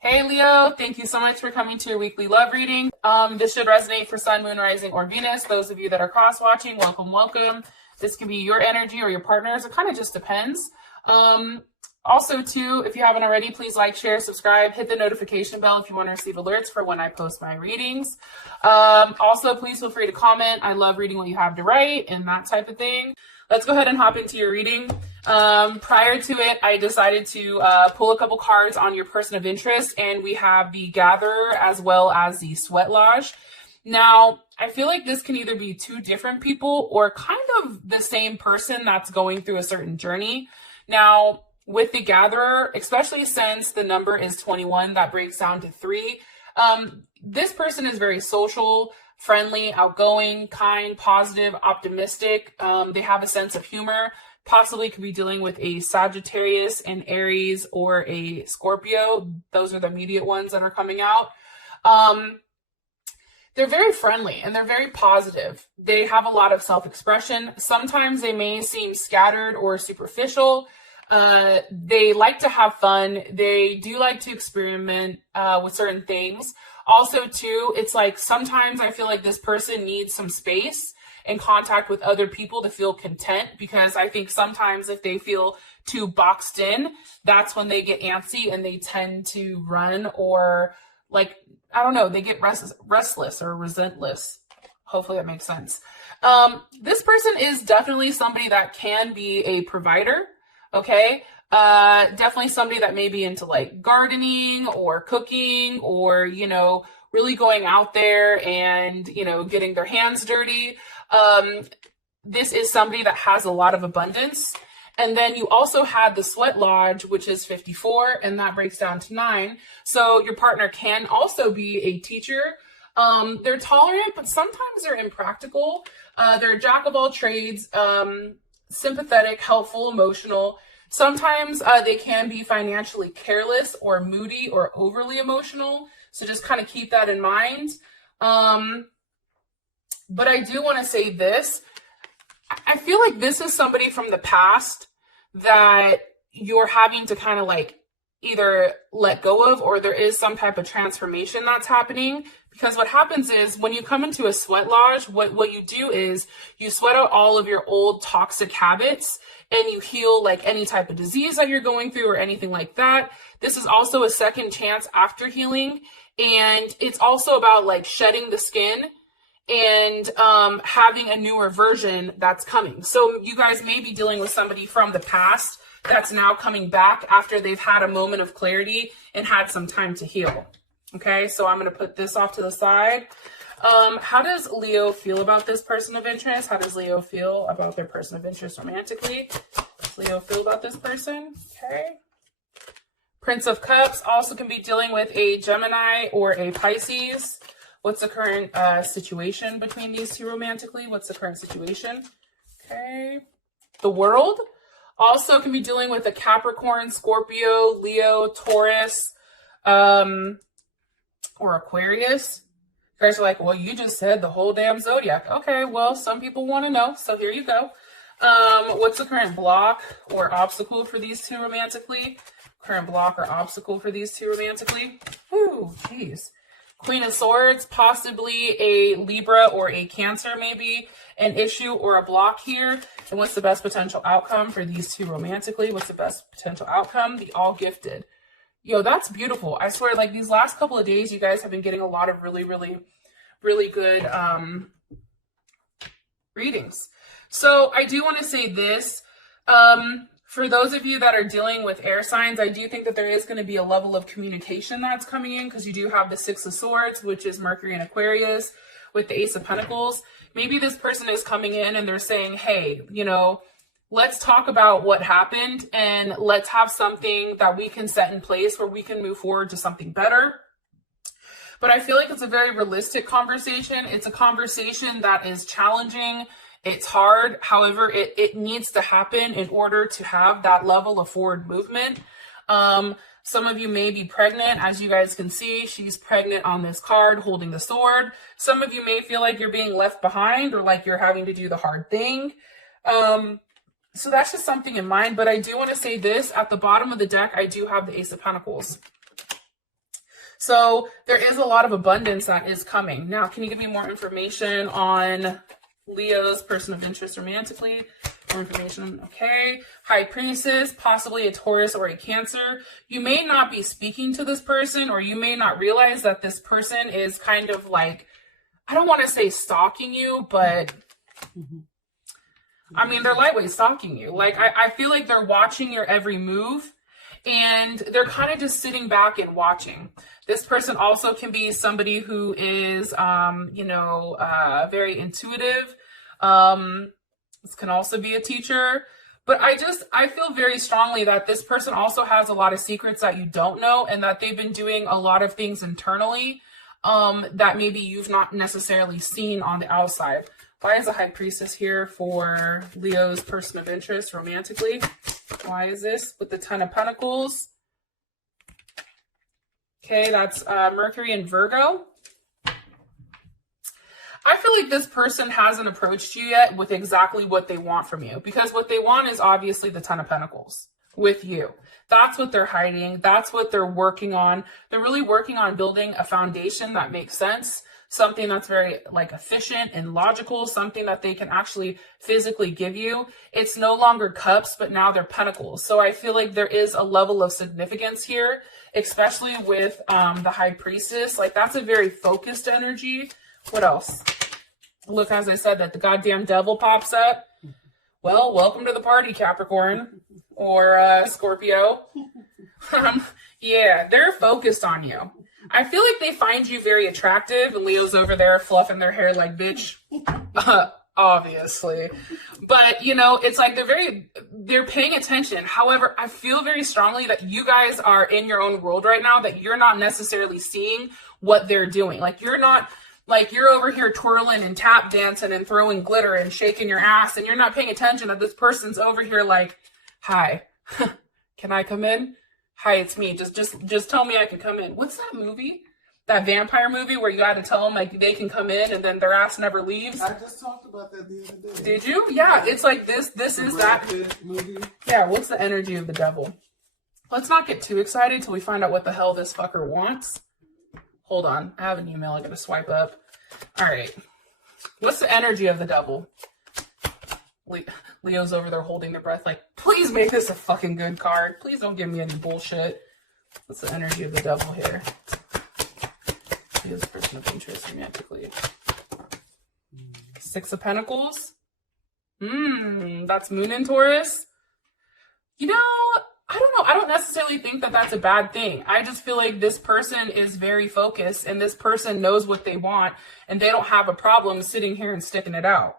Hey Leo, thank you so much for coming to your weekly love reading. This should resonate for Sun, Moon, Rising, or Venus. Those of you that are cross-watching, welcome, welcome. This can be your energy or your partner's. It kind of just depends. Also, too, if you haven't already, please like, share, subscribe, hit the notification bell if you want to receive alerts for when I post my readings. Also, please feel free to comment. I love reading what you have to write and that type of thing. Let's go ahead and hop into your reading. Prior to it, I decided to pull a couple cards on your person of interest, and we have the Gatherer as well as the Sweat Lodge. Now, I feel like this can either be two different people or kind of the same person that's going through a certain journey. Now, with the Gatherer, especially since the number is 21, that breaks down to 3. This person is very social, friendly, outgoing, kind, positive, optimistic. They have a sense of humor, possibly could be dealing with a Sagittarius, an Aries, or a Scorpio. Those are the immediate ones that are coming out. They're very friendly and they're very positive. They have a lot of self-expression. Sometimes they may seem scattered or superficial. They like to have fun. They do like to experiment with certain things. Also, too, it's like sometimes I feel like this person needs some space and contact with other people to feel content, because I think sometimes if they feel too boxed in, that's when they get antsy and they tend to run, or like, I don't know, they get restless or resentless. Hopefully that makes sense. This person is definitely somebody that can be a provider. Okay. Definitely somebody that may be into like gardening or cooking, or, really going out there and, getting their hands dirty. This is somebody that has a lot of abundance. And then you also had the Sweat Lodge, which is 54, and that breaks down to 9. So your partner can also be a teacher. They're tolerant, but sometimes they're impractical. They're a jack of all trades, sympathetic, helpful, emotional. Sometimes they can be financially careless or moody or overly emotional. So just kind of keep that in mind. But I do want to say this. I feel like this is somebody from the past that you're having to kind of like either let go of, or there is some type of transformation that's happening. Because what happens is when you come into a sweat lodge, what you do is you sweat out all of your old toxic habits, and you heal like any type of disease that you're going through or anything like that. This is also a second chance after healing. And it's also about like shedding the skin and having a newer version that's coming. So you guys may be dealing with somebody from the past that's now coming back after they've had a moment of clarity and had some time to heal. Okay, so I'm going to put this off to the side. How does Leo feel about this person of interest? How does Leo feel about their person of interest romantically? Does Leo feel about this person? Okay. Prince of Cups also can be dealing with a Gemini or a Pisces. What's the current situation between these two romantically? What's the current situation? Okay. The World also can be dealing with a Capricorn, Scorpio, Leo, Taurus, or Aquarius. You guys are like, well, you just said the whole damn zodiac. Okay, well, some people want to know, so here you go. What's the current block or obstacle for these two romantically? Current block or obstacle for these two romantically? Ooh, geez. Queen of Swords, possibly a Libra or a Cancer, maybe an issue or a block here. And what's the best potential outcome for these two romantically? What's the best potential outcome? The All Gifted. Yo, that's beautiful. I swear, like these last couple of days, you guys have been getting a lot of really, really, really good readings. So I do want to say this. For those of you that are dealing with air signs, I do think that there is going to be a level of communication that's coming in, because you do have the Six of Swords, which is Mercury and Aquarius, with the Ace of Pentacles. Maybe this person is coming in and they're saying, hey, let's talk about what happened and let's have something that we can set in place where we can move forward to something better. But I feel like it's a very realistic conversation. It's a conversation that is challenging. It's hard. However, it needs to happen in order to have that level of forward movement. Some of you may be pregnant. As you guys can see, she's pregnant on this card holding the sword. Some of you may feel like you're being left behind, or like you're having to do the hard thing. So that's just something in mind. But I do want to say this. At the bottom of the deck, I do have the Ace of Pentacles. So there is a lot of abundance that is coming. Now, can you give me more information on Leo's person of interest romantically? More information. Okay. High Priestess, possibly a Taurus or a Cancer. You may not be speaking to this person, or you may not realize that this person is kind of like, I don't want to say stalking you, but I mean, they're lightweight stalking you. Like, I feel like they're watching your every move, and they're kind of just sitting back and watching. This person also can be somebody who is, very intuitive. This can also be a teacher. But I feel very strongly that this person also has a lot of secrets that you don't know, and that they've been doing a lot of things internally that maybe you've not necessarily seen on the outside. Why is the High Priestess here for Leo's person of interest romantically? Why is this with the Ten of Pentacles? Okay, that's Mercury and Virgo. I feel like this person hasn't approached you yet with exactly what they want from you, because what they want is obviously the Ten of Pentacles with you. That's what they're hiding. That's what they're working on. They're really working on building a foundation that makes sense, something that's very like efficient and logical, something that they can actually physically give you. It's no longer cups, but now they're pentacles. So I feel like there is a level of significance here, especially with the High Priestess. Like, that's a very focused energy. What else? Look, as I said, that the goddamn devil pops up. Well, welcome to the party, Capricorn or Scorpio. Yeah, they're focused on you. I feel like they find you very attractive, and Leo's over there fluffing their hair like, bitch. Obviously. But, you know, it's like they're paying attention. However, I feel very strongly that you guys are in your own world right now, that you're not necessarily seeing what they're doing. Like, you're not, like, you're over here twirling and tap dancing and throwing glitter and shaking your ass, and you're not paying attention that this person's over here like, hi, can I come in? Hi, it's me. Just tell me I can come in. What's that movie? That vampire movie where you got to tell them like they can come in and then their ass never leaves? I just talked about that the other day. Did you? Yeah, it's like this is that movie. Yeah, what's the energy of the devil? Let's not get too excited till we find out what the hell this fucker wants. Hold on. I have an email I gotta swipe up. All right. What's the energy of the devil? Leo's over there holding their breath like, please make this a fucking good card. Please don't give me any bullshit. What's the energy of the devil here? Leo's person of interest romantically. Six of Pentacles. That's Moon in Taurus. You know, I don't know. I don't necessarily think that that's a bad thing. I just feel like this person is very focused, and this person knows what they want, and they don't have a problem sitting here and sticking it out.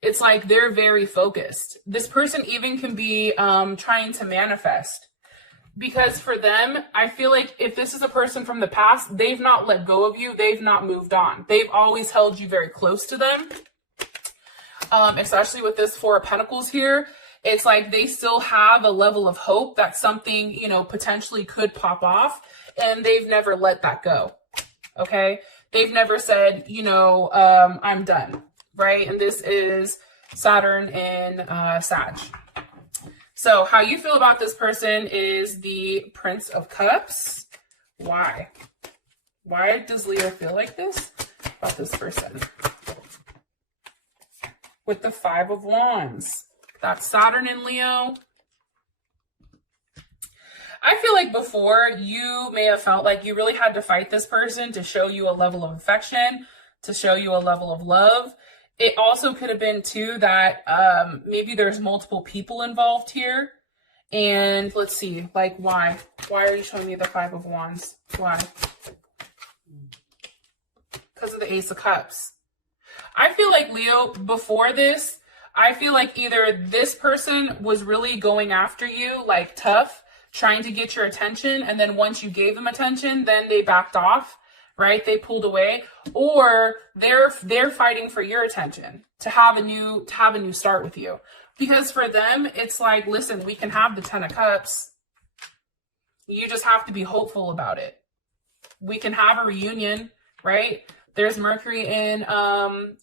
It's like they're very focused. This person even can be trying to manifest. Because for them, I feel like if this is a person from the past, they've not let go of you. They've not moved on. They've always held you very close to them. Especially with this Four of Pentacles here. It's like they still have a level of hope that something, you know, potentially could pop off. And they've never let that go. Okay? They've never said, you know, I'm done. Right? And this is Saturn in Sag. So how you feel about this person is the Prince of Cups. Why? Why does Leo feel like this about this person? With the Five of Wands. That's Saturn in Leo. I feel like before you may have felt like you really had to fight this person to show you a level of affection, to show you a level of love. It also could have been, too, that maybe there's multiple people involved here. And let's see, like, why? Why are you showing me the Five of Wands? Why? Because of the Ace of Cups. I feel like, Leo, before this, I feel like either this person was really going after you, like, tough, trying to get your attention. And then once you gave them attention, then they backed off. Right? They pulled away, or they're fighting for your attention to have a new start with you. Because for them, it's like, listen, we can have the Ten of Cups. You just have to be hopeful about it. We can have a reunion, right? There's Mercury in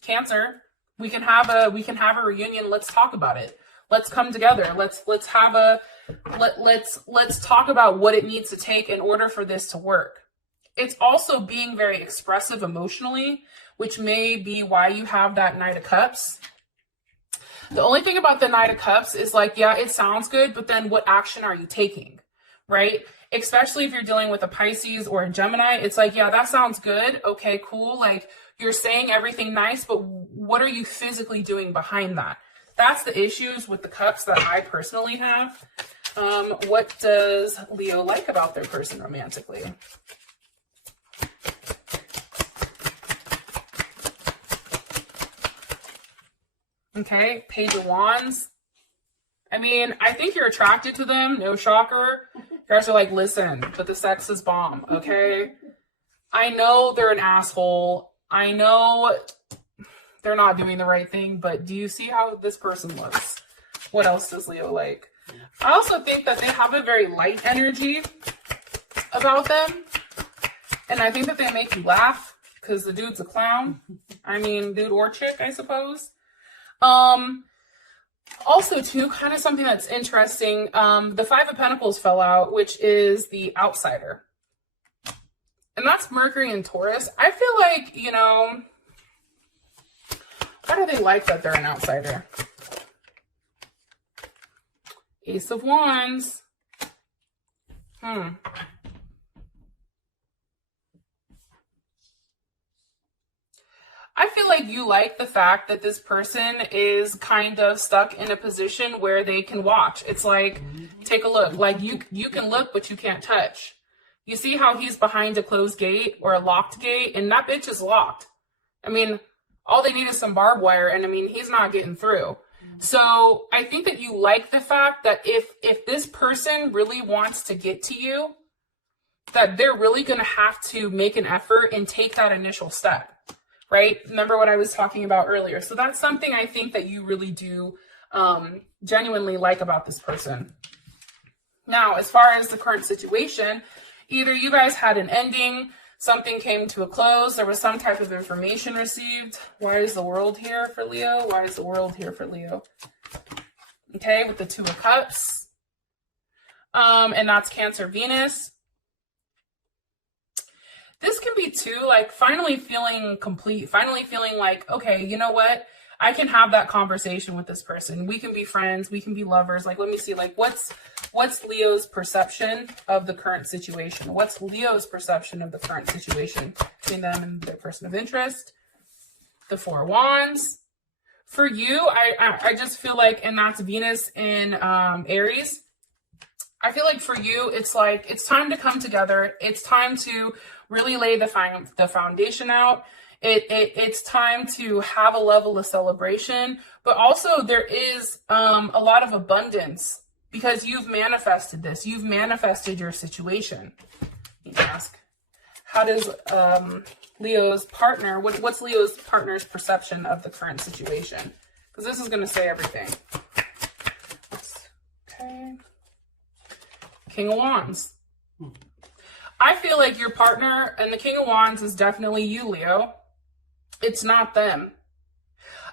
Cancer. We can have a reunion. Let's talk about it. Let's come together. Let's talk about what it needs to take in order for this to work. It's also being very expressive emotionally, which may be why you have that Knight of Cups. The only thing about the Knight of Cups is like, yeah, it sounds good, but then what action are you taking, right? Especially if you're dealing with a Pisces or a Gemini, it's like, yeah, that sounds good. Okay, cool. Like, you're saying everything nice, but what are you physically doing behind that? That's the issues with the cups that I personally have. What does Leo like about their person romantically? Okay, Page of Wands. I mean, I think you're attracted to them. No shocker. You guys are like, listen, but the sex is bomb, okay? I know they're an asshole. I know they're not doing the right thing, but do you see how this person looks? What else does Leo like? I also think that they have a very light energy about them. And I think that they make you laugh because the dude's a clown. I mean, dude or chick, I suppose. Also, too, kind of something that's interesting. The Five of Pentacles fell out, which is the outsider. And that's Mercury and Taurus. I feel like, you know, why do they like that they're an outsider? Ace of Wands. I feel like you like the fact that this person is kind of stuck in a position where they can watch. It's like, take a look. Like, you can look, but you can't touch. You see how he's behind a closed gate or a locked gate, and that bitch is locked. I mean, all they need is some barbed wire, and I mean, he's not getting through. So I think that you like the fact that if this person really wants to get to you, that they're really going to have to make an effort and take that initial step. Right? Remember what I was talking about earlier. So that's something I think that you really do genuinely like about this person. Now, as far as the current situation, either you guys had an ending, something came to a close, there was some type of information received. Why is the world here for Leo? Why is the world here for Leo? Okay, with the Two of Cups. And that's Cancer, Venus. This can be too, like, finally feeling complete, finally feeling like, okay, you know what? I can have that conversation with this person. We can be friends. We can be lovers. Like, let me see, like, what's Leo's perception of the current situation? What's Leo's perception of the current situation between them and their person of interest? The Four of Wands. For you, I just feel like, and that's Venus in Aries. I feel like for you, it's like, it's time to come together. It's time to really lay the foundation out. It's time to have a level of celebration, but also there is a lot of abundance because you've manifested this. You've manifested your situation. You ask, how does Leo's partner, what's Leo's partner's perception of the current situation? Because this is going to say everything. Okay. King of Wands. I feel like your partner and the King of Wands is definitely you, Leo. It's not them.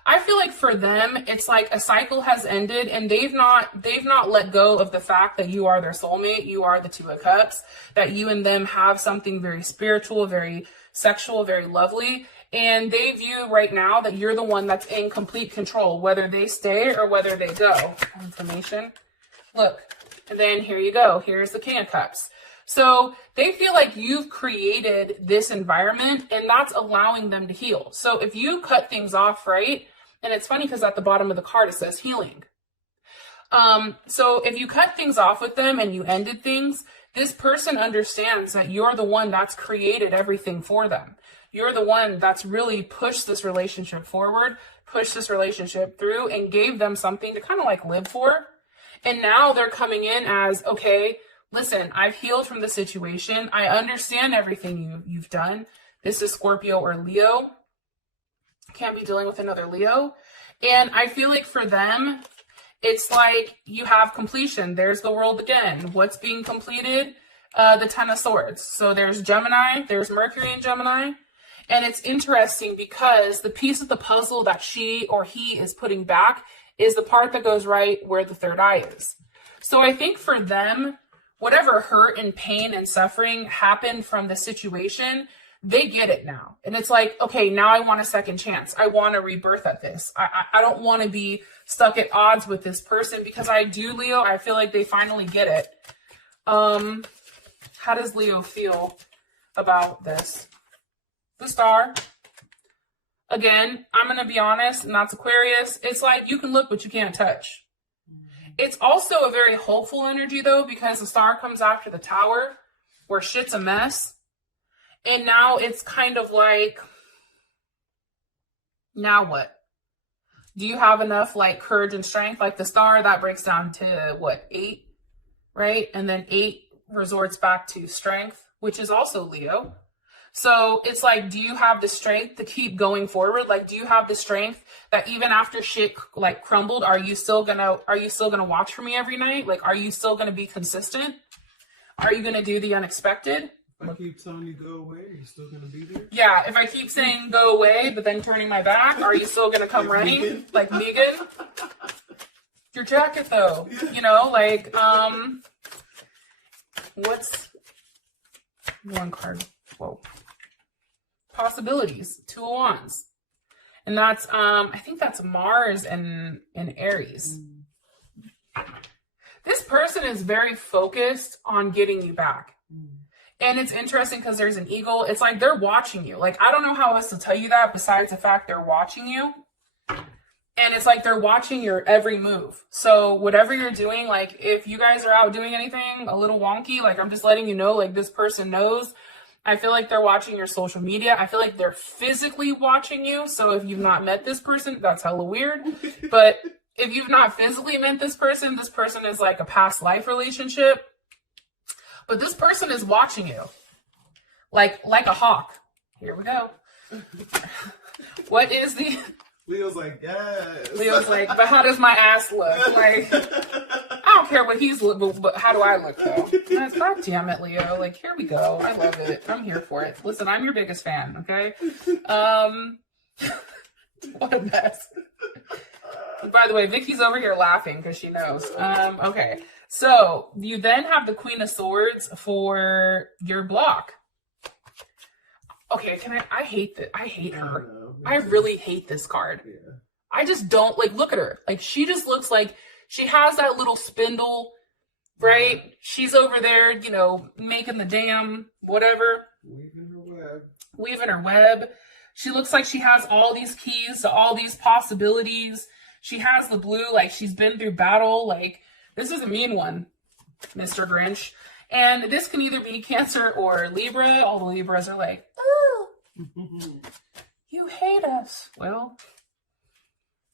I feel like for them, it's like a cycle has ended and they've not let go of the fact that you are their soulmate. You are the Two of Cups, that you and them have something very spiritual, very sexual, very lovely. And they view right now that you're the one that's in complete control, whether they stay or whether they go. Information. Look, and then here you go. Here's the King of Cups. So they feel like you've created this environment and that's allowing them to heal. So if you cut things off, right? And it's funny because at the bottom of the card, it says healing. So if you cut things off with them and you ended things, this person understands that you're the one that's created everything for them. You're the one that's really pushed this relationship forward, pushed this relationship through and gave them something to kind of like live for. And now they're coming in as, okay, listen, I've healed from the situation. I understand everything you've done. This is Scorpio or Leo. Can't be dealing with another Leo. And I feel like for them, it's like you have completion. There's the world again. What's being completed? The Ten of Swords. So there's Gemini, there's Mercury in Gemini. And it's interesting because the piece of the puzzle that she or he is putting back is the part that goes right where the third eye is. So I think for them, whatever hurt and pain and suffering happened from the situation, they get it now. And it's like, okay, now I want a second chance. I want a rebirth at this. I don't want to be stuck at odds with this person, because I do, Leo. I feel like they finally get it. How does Leo feel about this? The Star. Again, I'm going to be honest, and that's Aquarius. It's like you can look, but you can't touch. It's also a very hopeful energy, though, because the Star comes after the Tower, where shit's a mess. And now it's kind of like, now what? Do you have enough like courage and strength? Like the Star, that breaks down to what, 8, right? And then 8 resorts back to strength, which is also Leo. So it's like, do you have the strength to keep going forward? Like, do you have the strength that even after shit like crumbled, are you still gonna watch for me every night? Like, are you still gonna be consistent? Are you gonna do the unexpected? If I keep telling you go away, are you still gonna be there? Yeah, if I keep saying go away, but then turning my back, are you still gonna come running? Vegan? Like vegan? Your jacket though, you know, like, what's one card? Whoa. Possibilities, 2 of Wands. And that's, I think that's Mars and Aries. This person is very focused on getting you back. And it's interesting because there's an eagle. It's like they're watching you. Like, I don't know how else to tell you that besides the fact they're watching you. And it's like they're watching your every move. So whatever you're doing, like if you guys are out doing anything a little wonky, like I'm just letting you know, like this person knows. I feel like they're watching your social media. I feel like they're physically watching you. So if you've not met this person, that's hella weird. But if you've not physically met this person is like a past life relationship. But this person is watching you like a hawk. Here we go. What is the... Leo's like, yes. Leo's like, but how does my ass look? Like, I don't care what he's looking, but how do I look though? God damn it, Leo. Like, here we go. I love it. I'm here for it. Listen, I'm your biggest fan, okay? What a mess. By the way, Vicky's over here laughing because she knows. Okay. So you then have the Queen of Swords for your block. Okay, I hate that. I hate her. I really hate this card. Yeah. I just don't, like, look at her. Like, she just looks like she has that little spindle, right? Yeah. She's over there, you know, making the damn whatever. Weaving her web. She looks like she has all these keys to all these possibilities. She has the blue, like, she's been through battle. Like, this is a mean one, Mr. Grinch. And this can either be Cancer or Libra. All the Libras are like, oh, you hate us. Well,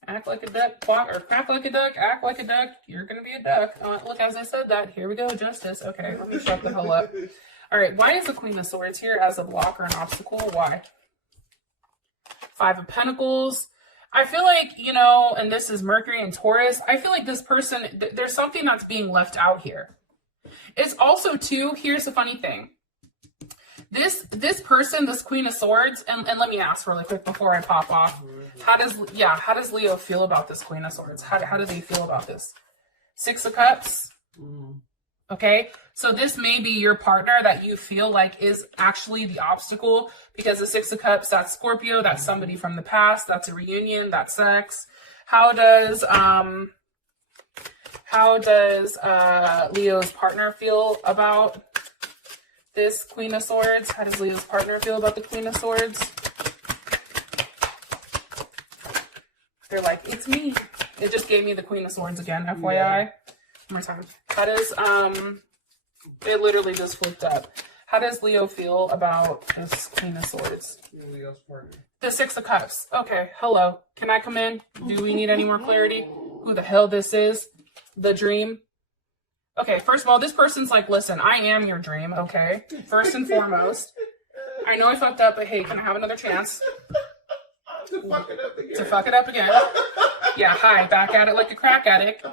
act like a duck, quack, or quack like a duck, act like a duck. You're going to be a duck. Look, as I said that, here we go, justice. Okay, let me shut the hell up. All right, why is the Queen of Swords here as a block or an obstacle? Why? 5 of Pentacles. I feel like, you know, and this is Mercury and Taurus. I feel like this person, there's something that's being left out here. It's also, too, here's the funny thing. This person, this Queen of Swords, and let me ask really quick before I pop off. How does Leo feel about this Queen of Swords? How do they feel about this? 6 of Cups. Okay, so this may be your partner that you feel like is actually the obstacle, because the 6 of Cups, that's Scorpio, that's somebody from the past, that's a reunion, that's sex. How does Leo's partner feel about this Queen of Swords? How does Leo's partner feel about the Queen of Swords? They're like, it's me. It just gave me the Queen of Swords again, FYI. Yeah. One more time. How does, it literally just flipped up. How does Leo feel about this Queen of Swords? Leo's partner. The 6 of Cups. Okay, hello. Can I come in? Do we need any more clarity? Who the hell this is? The dream? Okay, first of all, this person's like, listen, I am your dream, okay? First and foremost. I know I fucked up, but hey, can I have another chance? To fuck it up again. Yeah, hi, back at it like a crack addict.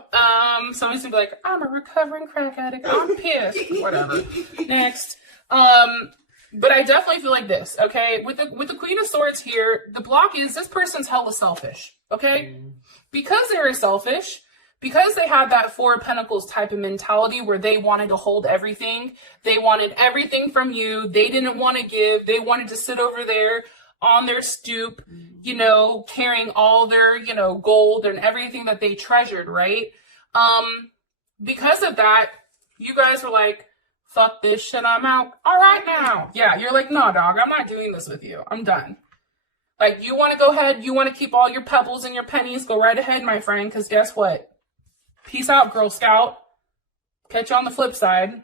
Somebody's gonna be like, I'm a recovering crack addict. I'm pissed. Whatever. Next. But I definitely feel like this, okay? With the Queen of Swords here, the block is this person's hella selfish, Okay? Because they were selfish, because they had that Four of Pentacles type of mentality where they wanted to hold everything, they wanted everything from you, they didn't want to give, they wanted to sit over there on their stoop, you know, carrying all their, you know, gold and everything that they treasured, right? Because of that, you guys were like, fuck this shit, I'm out. All right now. Yeah, you're like, no, dog, I'm not doing this with you. I'm done. Like, you want to go ahead, you want to keep all your pebbles and your pennies, go right ahead, my friend, because guess what? Peace out, Girl Scout. Catch you on the flip side.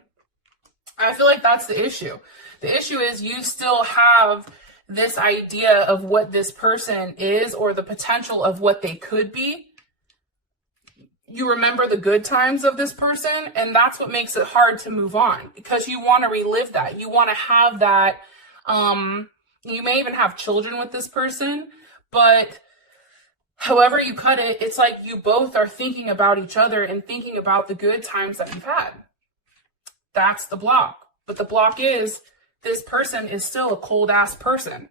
I feel like that's the issue. The issue is you still have this idea of what this person is or the potential of what they could be. You remember the good times of this person, and that's what makes it hard to move on because you want to relive that. You want to have that. You may even have children with this person, but however you cut it, it's like you both are thinking about each other and thinking about the good times that you've had. That's the block. But the block is this person is still a cold ass person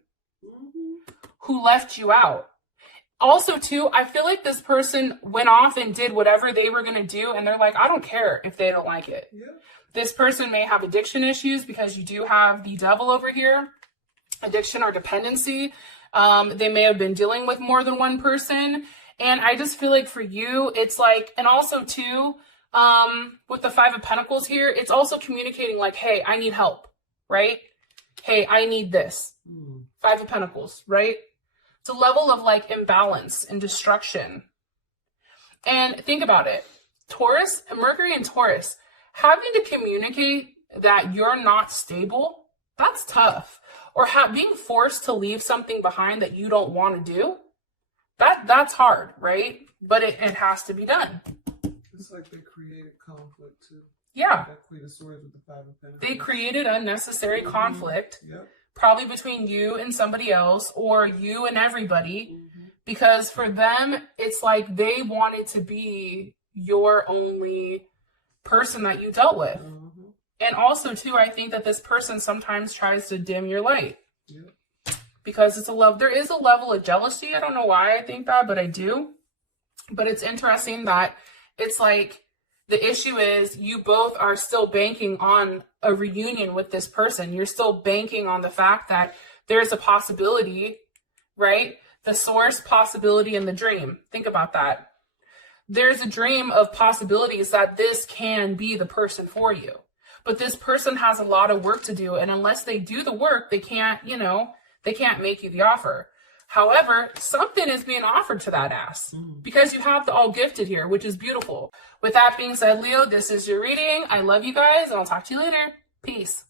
who left you out. Also, too, I feel like this person went off and did whatever they were going to do. And they're like, I don't care if they don't like it. Yeah. This person may have addiction issues because you do have the devil over here. Addiction or dependency. They may have been dealing with more than one person. And I just feel like for you, it's like, and also too, with the Five of Pentacles here, it's also communicating like, hey, I need help, right? Hey, I need this. Five of Pentacles, right? It's a level of like imbalance and destruction. And think about it. Taurus, Mercury and Taurus, having to communicate that you're not stable, that's tough. Or being forced to leave something behind that you don't want to do, that's hard, right? But it has to be done. It's like they created conflict too. Yeah. That Queen of Swords with the Five of Pentacles. They created unnecessary conflict, Yep. probably between you and somebody else, or you and everybody, because for them, it's like they wanted to be your only person that you dealt with. And also, too, I think that this person sometimes tries to dim your light. Yeah. Because it's there is a level of jealousy. I don't know why I think that, but I do. But it's interesting that it's like the issue is you both are still banking on a reunion with this person. You're still banking on the fact that there's a possibility, right? The source, possibility, and the dream. Think about that. There's a dream of possibilities that this can be the person for you. But this person has a lot of work to do. And unless they do the work, they can't, you know, they can't make you the offer. However, something is being offered to that ass because you have the all gifted here, which is beautiful. With that being said, Leo, this is your reading. I love you guys and I'll talk to you later. Peace.